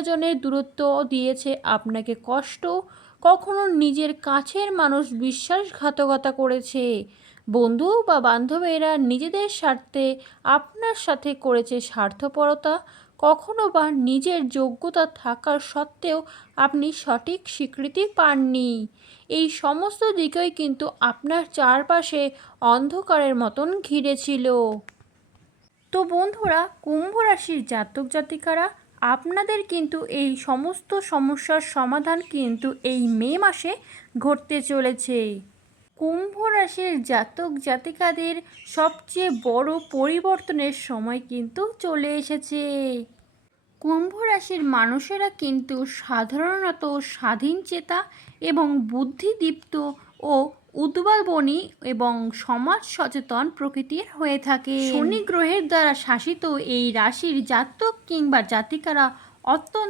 প্রিয়জনের দূরত্ব দিয়েছে আপনাকে কষ্ট, কখনো নিজের কাছের মানুষ বিশ্বাসঘাতকতা করেছে, বন্ধু বা বান্ধবীরা নিজেদের স্বার্থে আপনার সাথে করেছে স্বার্থপরতা, কখনো বা নিজের যোগ্যতা থাকার সত্ত্বেও আপনি সঠিক স্বীকৃতি পাননি। এই সমস্ত দিকই কিন্তু আপনার চারপাশে অন্ধকারের মতন ঘিরে ছিল। তো বন্ধুরা, কুম্ভ রাশির জাতক জাতিকারা, আপনাদের কিন্তু এই সমস্ত সমস্যার সমাধান কিন্তু এই মে মাসে ঘটতে চলেছে। কুম্ভ রাশির জাতক জাতিকাদের সবচেয়ে বড় পরিবর্তনের সময় কিন্তু চলে এসেছে। কুম্ভ রাশির মানুষেরা কিন্তু সাধারণত স্বাধীনচেতা এবং বুদ্ধিদীপ্ত ও উদ্ভাবনী এবং সমাজ সচেতন প্রকৃতির হয়ে থাকে। শনি গ্রহের দ্বারা শাসিত এই রাশির জাতক কিংবা জাতিকারা অত্যন্ত